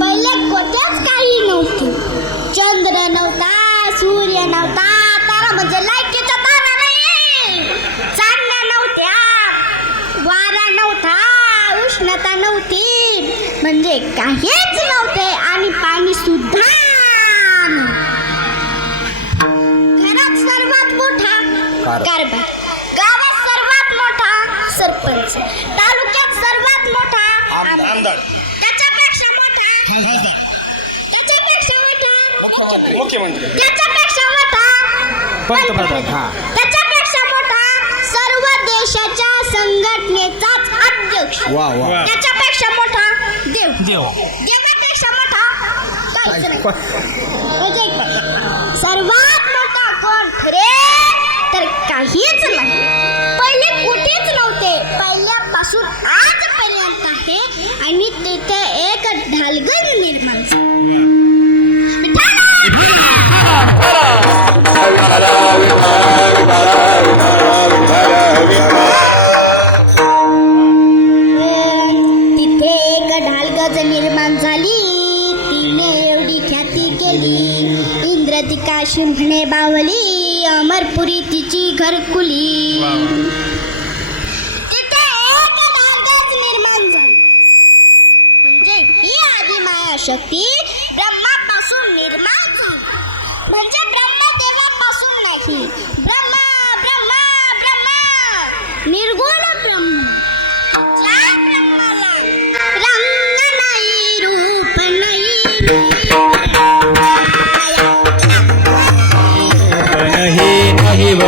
पहिले कुठेच काही नव्हते. चंद्र नव्हता सूर्य नव्हता तारा म्हणजे लायकीचा तारा नाही चांदण्या नव्हत्या वारा नव्हता उष्णता नव्हती. म्हणजे काहीच नव्हते आणि पाणी सुद्धा. घरात सर्वात मोठा कार- कारभार. गावात सर्वात मोठा सरपंच. मोठा त्याच्यापेक्षा मोठा मुख्यमंत्री. त्याच्यापेक्षा मोठा पंतप्रधान, हा. त्याच्यापेक्षा मोठा सर्व देशाच्या संघटनेचाच अध्यक्ष. वा वा. त्याच्यापेक्षा मोठा देव. देव. देवापेक्षा मोठा काहीच नाही. निर्माण झाली. तिथे एक ढालगज निर्माण झाली. तिने एवढी ख्याती केली. इंद्रदिकाशी म्हणे बावली अमरपुरी तिची घरकुली तिथे एक ढालगज निर्माण झाली म्हणजे ही आदिमाया शक्ती ब्रह्मापासून निर्माण झाली. म्हणजे ब्रह्म देवापासून नाही. ब्रह्मा ब्रह्मा ब्रह्मा. निर्गुण ब्रह्म. ज्या ब्रह्माला रंग नाही रूप नाही नहीं नहीं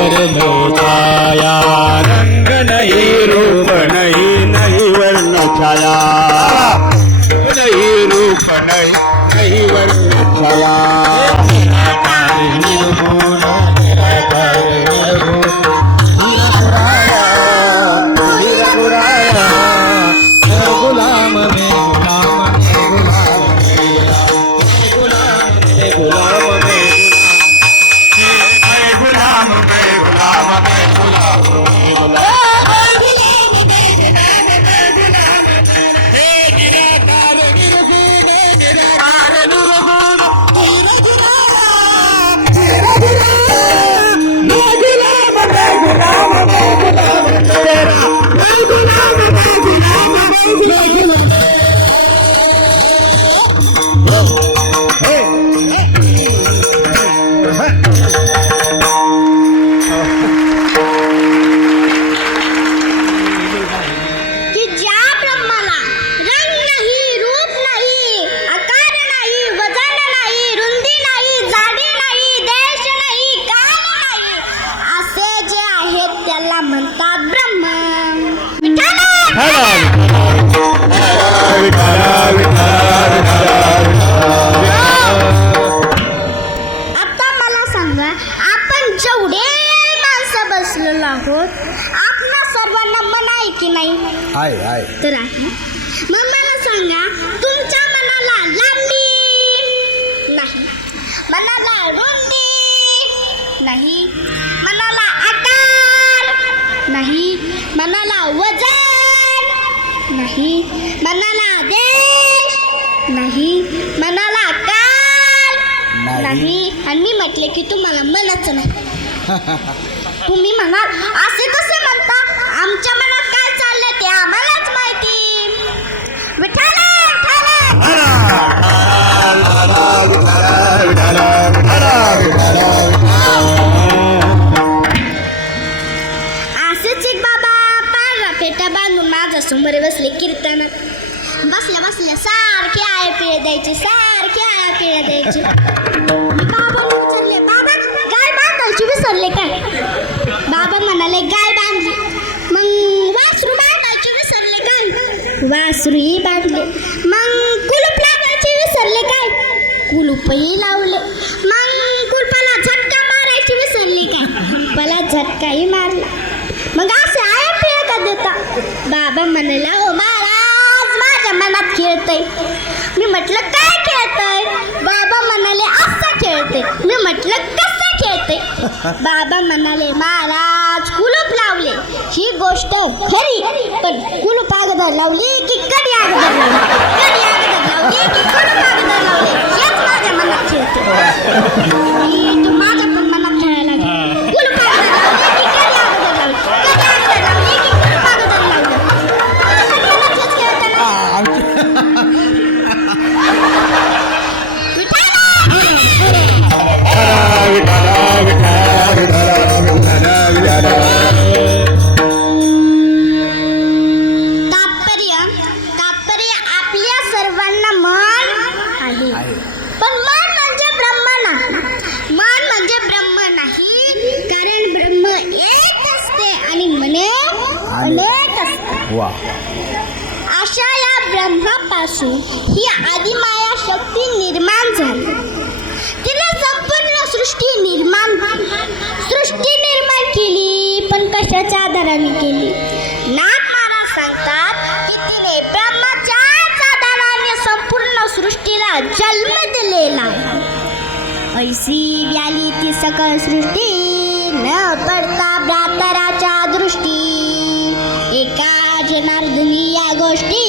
नाही मनाला वजन. नाही मनाला देश नाही मनाला काल नाही. आणि मी म्हटले की तुम्हाला मनच नाही. तुम्ही म्हणाल असे कसे म्हणता. आमच्या पिळे द्यायचे विचारले बाबा गाय बांधायची विसरले काय बाबा म्हणाले गाय बांधली मग वासरू बांधायची विसरले काय वासरूही बांधले मग कुलूप लावायचे विसरले काय कुलूपही लावले मग कुलपाला झटका मारायची विसरले काय मला झटकाही मारला मग असे आहे पिळे का देता बाबा म्हणाला ओ महाराज माझ्या मनात खेळतय. मी म्हटलं काय खेळतय बाबा म्हणाले असं खेळ खेळते मी म्हटलं कसं खेळते बाबा म्हणाले महाराज कुलूप लावले. ही गोष्ट खरी पण कुलूप अगोदर लावली की कधी अगोदर लावली? की कुलूप अगोदर लावले? हेच माझ्या मनात खेळते आणि वा. अशा या ब्रह्मापासून ही आदिमाया शक्ती निर्माण झाली. तिने संपूर्ण सृष्टी निर्माण सृष्टी निर्माण केली पण कशाच्या आधाराने केली? नाथ महाराज सांगतात की तिने ब्रह्माच्याच आधाराने संपूर्ण सृष्टीला जन्म दिलेला. ऐसी व्याली ती सकळ सृष्टी न पडता ब्रातराच्या दृष्टी एका जनार्दनी या गोष्टी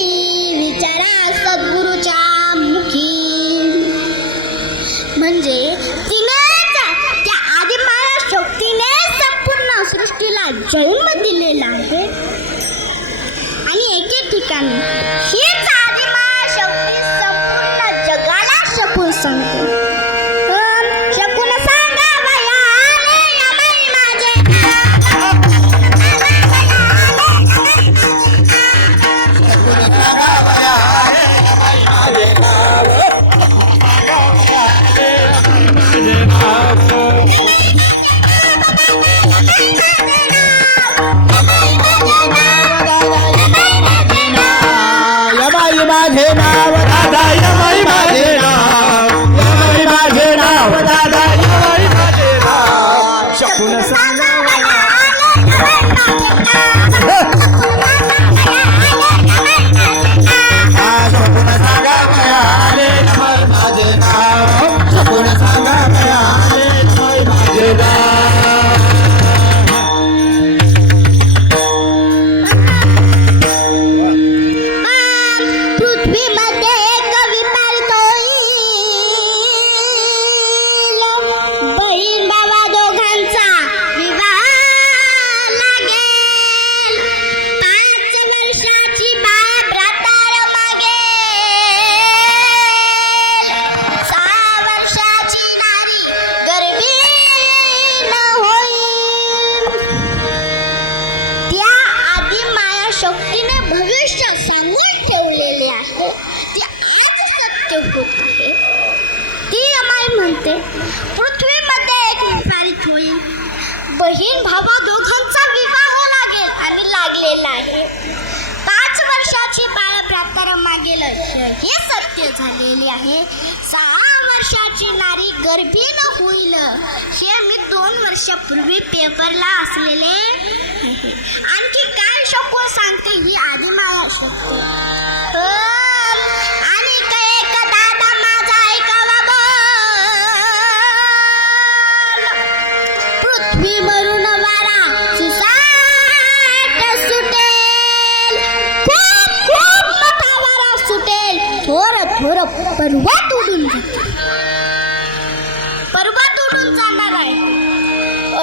विचारा सद्गुरूच्या मुखी. म्हणजे तिनेच त्या आदिमाया शक्तीने संपूर्ण सृष्टीला जन्म दिलेला आहे. आणि एके ठिकाणी हे सत्य झालेले आहे. सहा वर्षाची नारी गर्भीण होईल. हे मी दोन वर्षापूर्वी पेपरला असलेले आहे. आणखी काय शकू सांगते ही आदिमाया शकते पर्वत उडून जातो पर्वत उडून जाणार आहे.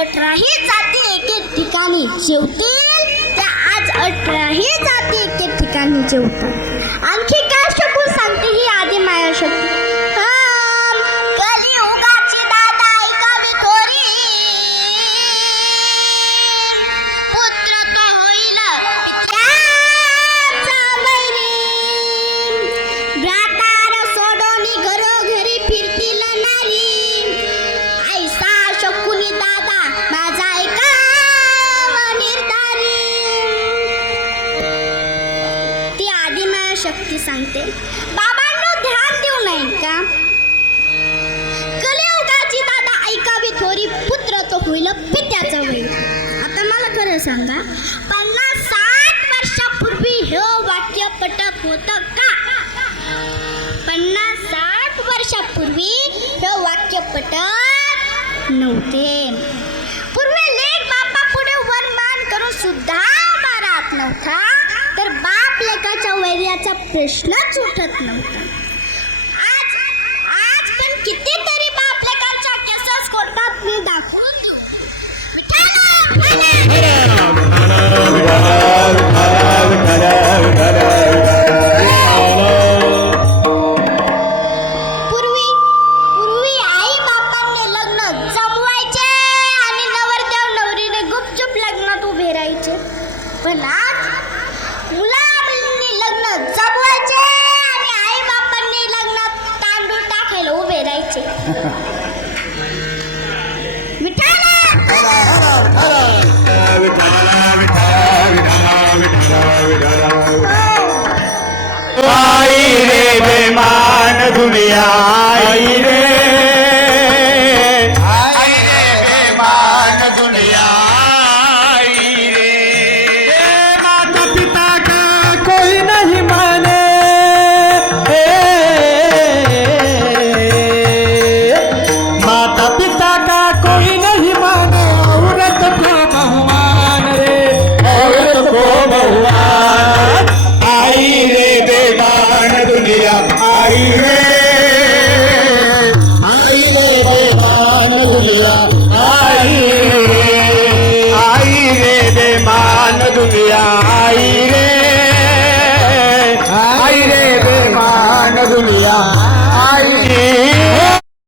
अठराही जाती एक एक ठिकाणी जेवतील. त्या आज अठराही जाती एक एक ठिकाणी जेवतात. आणखी होतं का? पन्नास साठ वर्षापूर्वी पूर्वी हे वाक्य पटत नव्हते. पूर्वी लेख बापा पुढे वनमान करून सुद्धा उभा राहत नव्हता. तर बाप लेखाच्या वैर्याचा प्रश्नच उठत नव्हता. बहुवा आई रे बेगान दुनिया आई रे